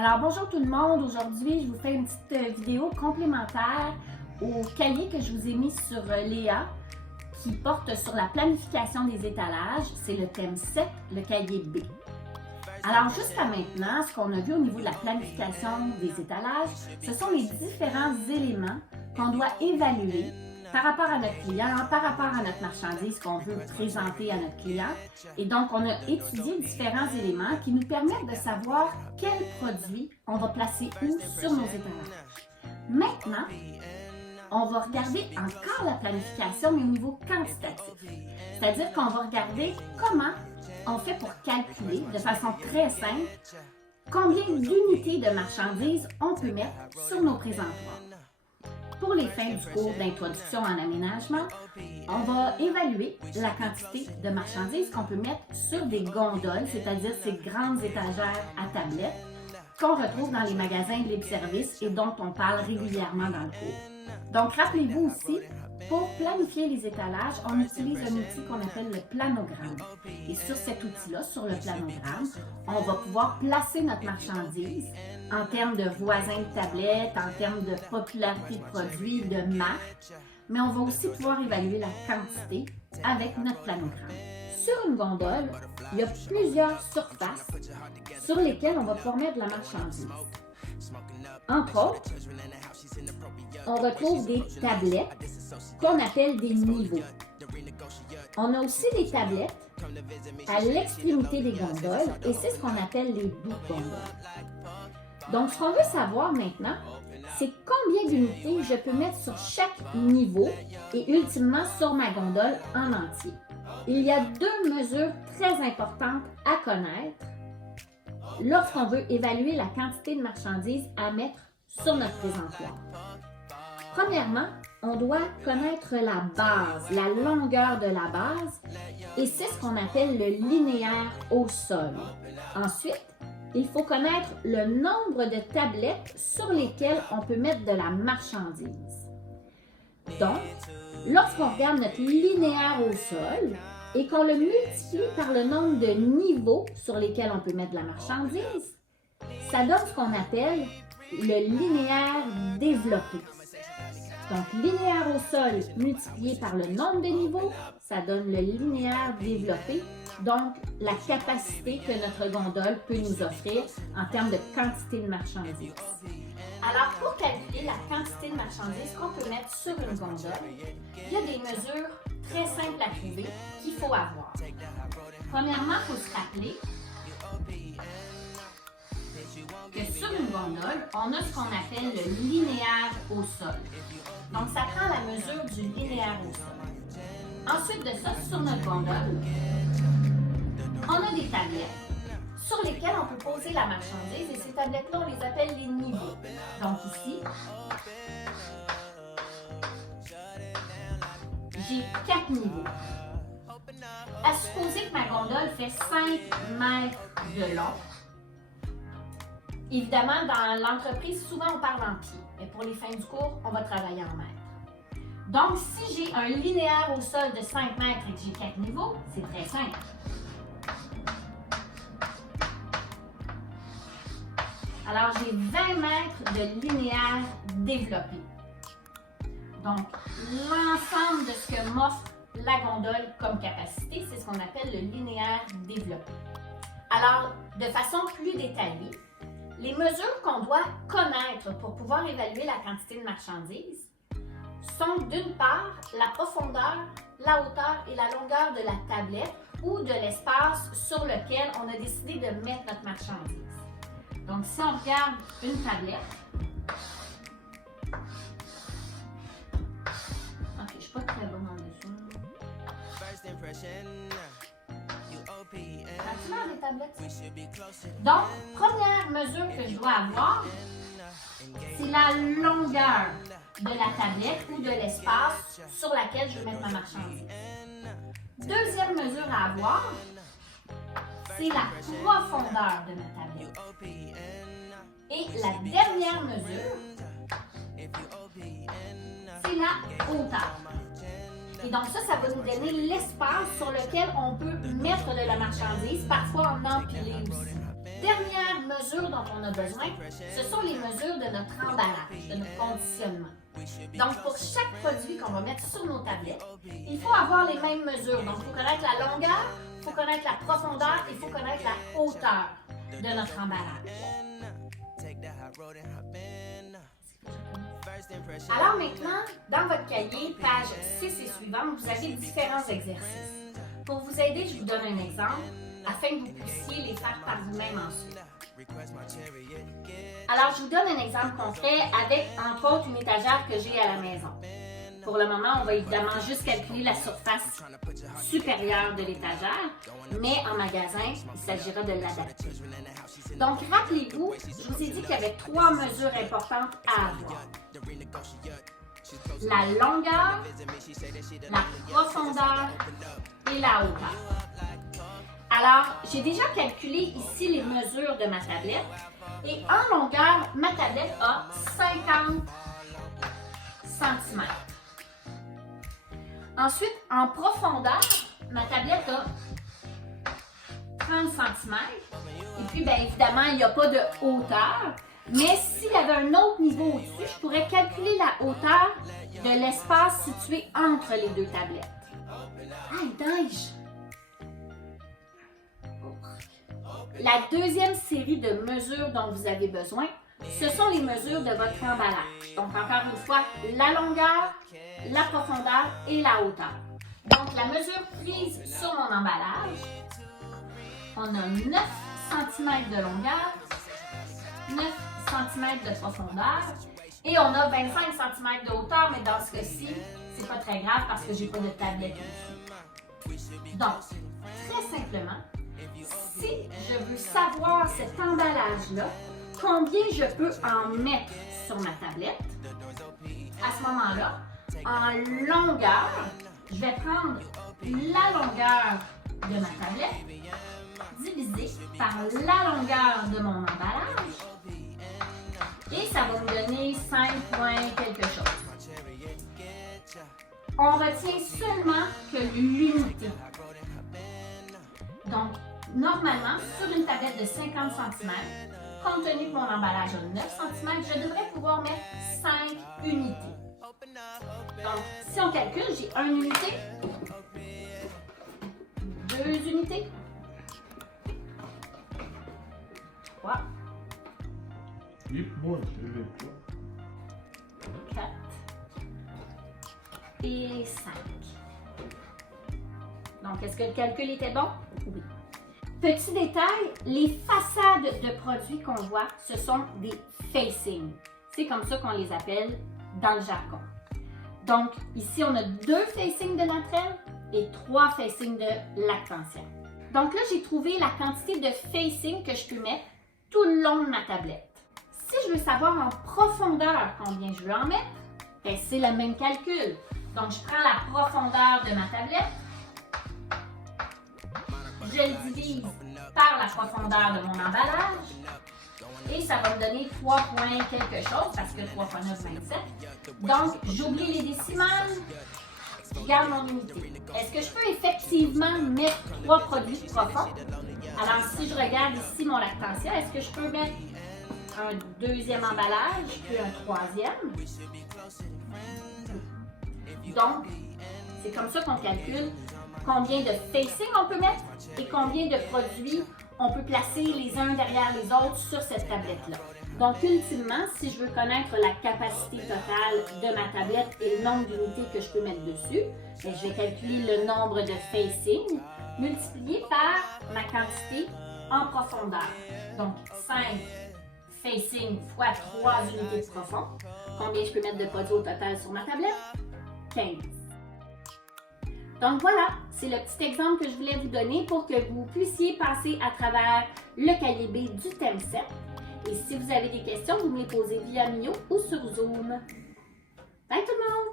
Alors bonjour tout le monde, aujourd'hui je vous fais une petite vidéo complémentaire au cahier que je vous ai mis sur Léa qui porte sur la planification des étalages. C'est le thème 7, le cahier B. Alors jusqu'à maintenant, ce qu'on a vu au niveau de la planification des étalages, ce sont les différents éléments qu'on doit évaluer par rapport à notre client, par rapport à notre marchandise qu'on veut présenter à notre client. Et donc, on a étudié différents éléments qui nous permettent de savoir quel produit on va placer où sur nos étalages. Maintenant, on va regarder encore la planification, mais au niveau quantitatif. C'est-à-dire qu'on va regarder comment on fait pour calculer de façon très simple combien d'unités de marchandises on peut mettre sur nos présentoirs. Pour les fins du cours d'introduction en aménagement, on va évaluer la quantité de marchandises qu'on peut mettre sur des gondoles, c'est-à-dire ces grandes étagères à tablettes qu'on retrouve dans les magasins de libre-service et dont on parle régulièrement dans le cours. Donc, rappelez-vous aussi, pour planifier les étalages, on utilise un outil qu'on appelle le planogramme. Et sur cet outil-là, sur le planogramme, on va pouvoir placer notre marchandise en termes de voisins de tablettes, en termes de popularité de produits, de marques, mais on va aussi pouvoir évaluer la quantité avec notre planogramme. Sur une gondole, il y a plusieurs surfaces sur lesquelles on va pouvoir mettre de la marchandise. Entre autres, on retrouve des tablettes qu'on appelle des niveaux. On a aussi des tablettes à l'extrémité des gondoles et c'est ce qu'on appelle les bouts de gondole. Donc, ce qu'on veut savoir maintenant, c'est combien d'unités je peux mettre sur chaque niveau et ultimement sur ma gondole en entier. Il y a deux mesures très importantes à connaître lorsqu'on veut évaluer la quantité de marchandises à mettre sur notre présentoir. Premièrement, on doit connaître la base, la longueur de la base, et c'est ce qu'on appelle le linéaire au sol. Ensuite, il faut connaître le nombre de tablettes sur lesquelles on peut mettre de la marchandise. Donc, lorsqu'on regarde notre linéaire au sol et qu'on le multiplie par le nombre de niveaux sur lesquels on peut mettre de la marchandise, ça donne ce qu'on appelle le linéaire développé. Donc, linéaire au sol multiplié par le nombre de niveaux, ça donne le linéaire développé, donc la capacité que notre gondole peut nous offrir en termes de quantité de marchandises. Alors, pour calculer la quantité de marchandises qu'on peut mettre sur une gondole, il y a des mesures très simples à trouver qu'il faut avoir. Premièrement, il faut se rappeler que sur une gondole, on a ce qu'on appelle le linéaire au sol. Donc, ça prend la mesure du linéaire au sol. Ensuite de ça, sur notre gondole, on a des tablettes sur lesquelles on peut poser la marchandise et ces tablettes-là, on les appelle les niveaux. Donc ici, j'ai 4 niveaux. À supposer que ma gondole fait 5 mètres de long. Évidemment, dans l'entreprise, souvent on parle en pieds, mais pour les fins du cours, on va travailler en mètres. Donc, si j'ai un linéaire au sol de 5 mètres et que j'ai 4 niveaux, c'est très simple. Alors, j'ai 20 mètres de linéaire développé. Donc, l'ensemble de ce que m'offre la gondole comme capacité, c'est ce qu'on appelle le linéaire développé. Alors, de façon plus détaillée, les mesures qu'on doit connaître pour pouvoir évaluer la quantité de marchandises sont d'une part la profondeur, la hauteur et la longueur de la tablette ou de l'espace sur lequel on a décidé de mettre notre marchandise. Donc, si on regarde une tablette, ok, je ne suis pas très bonne en dessous. As-tu des tablettes? Donc, première mesure que je dois avoir, c'est la longueur de la tablette ou de l'espace sur laquelle je vais mettre ma marchandise. Deuxième mesure à avoir, c'est la profondeur de ma tablette. Et la dernière mesure, c'est la hauteur. Et donc ça va nous donner l'espace sur lequel on peut mettre de la marchandise, parfois en empilé aussi. dernière mesure dont on a besoin, ce sont les mesures de notre emballage, de notre conditionnement. Donc, pour chaque produit qu'on va mettre sur nos tablettes, il faut avoir les mêmes mesures. Donc, il faut connaître la longueur, il faut connaître la profondeur, il faut connaître la hauteur de notre emballage. Alors maintenant, dans votre cahier, page 6 et suivante, vous avez différents exercices. Pour vous aider, je vous donne un exemple afin que vous puissiez les faire par vous-même ensuite. Alors, je vous donne un exemple concret avec, entre autres, une étagère que j'ai à la maison. Pour le moment, on va évidemment juste calculer la surface supérieure de l'étagère, mais en magasin, il s'agira de l'adapter. Donc, rappelez-vous, je vous ai dit qu'il y avait 3 mesures importantes à avoir. La longueur, la profondeur et la hauteur. Alors, j'ai déjà calculé ici les mesures de ma tablette et en longueur, ma tablette a 50 cm. Ensuite, en profondeur, ma tablette a 30 cm. Et puis, bien évidemment, il n'y a pas de hauteur. Mais s'il y avait un autre niveau au-dessus, je pourrais calculer la hauteur de l'espace situé entre les deux tablettes. Ah, il neige! La deuxième série de mesures dont vous avez besoin, ce sont les mesures de votre emballage. Donc, encore une fois, la longueur, la profondeur et la hauteur. Donc, la mesure prise sur mon emballage, on a 9 cm de longueur, 9 cm de profondeur et on a 25 cm de hauteur, mais dans ce cas-ci, c'est pas très grave parce que j'ai pas de tablette dessus. Donc, très simplement, si je veux savoir cet emballage-là, combien je peux en mettre sur ma tablette, à ce moment-là, en longueur, je vais prendre la longueur de ma tablette divisé par la longueur de mon emballage et ça va me donner 5 points quelque chose. On retient seulement que l'unité. Donc, normalement, sur une tablette de 50 cm, compte tenu que mon emballage a 9 cm, je devrais pouvoir mettre 5 unités. Donc, si on calcule, j'ai 1 unité, 2 unités, 3, 4 et 5. Donc, est-ce que le calcul était bon? Oui. Petit détail, les façades de produits qu'on voit, ce sont des facings. C'est comme ça qu'on les appelle dans le jargon. Donc, ici, on a 2 facings de Natrel et 3 facings de Lactantia. Donc là, j'ai trouvé la quantité de facing que je peux mettre tout le long de ma tablette. Si je veux savoir en profondeur combien je veux en mettre, ben, c'est le même calcul. Donc, je prends la profondeur de ma tablette, je le divise par la profondeur de mon emballage et ça va me donner 3 points quelque chose parce que 3 fois 9, 27. Donc, j'oublie les décimales, je garde mon unité. Est-ce que je peux effectivement mettre 3 produits profonds? Alors, si je regarde ici mon Lactantia, est-ce que je peux mettre un deuxième emballage puis un troisième? Donc, c'est comme ça qu'on calcule combien de facing on peut mettre et combien de produits on peut placer les uns derrière les autres sur cette tablette-là. Donc, ultimement, si je veux connaître la capacité totale de ma tablette et le nombre d'unités que je peux mettre dessus, bien, je vais calculer le nombre de facing multiplié par ma quantité en profondeur. Donc, 5 facing fois 3 unités de profond. Combien je peux mettre de produits au total sur ma tablette? 15. Donc voilà, c'est le petit exemple que je voulais vous donner pour que vous puissiez passer à travers le cahier B du thème 7. Et si vous avez des questions, vous me les posez via Mio ou sur Zoom. Bye tout le monde!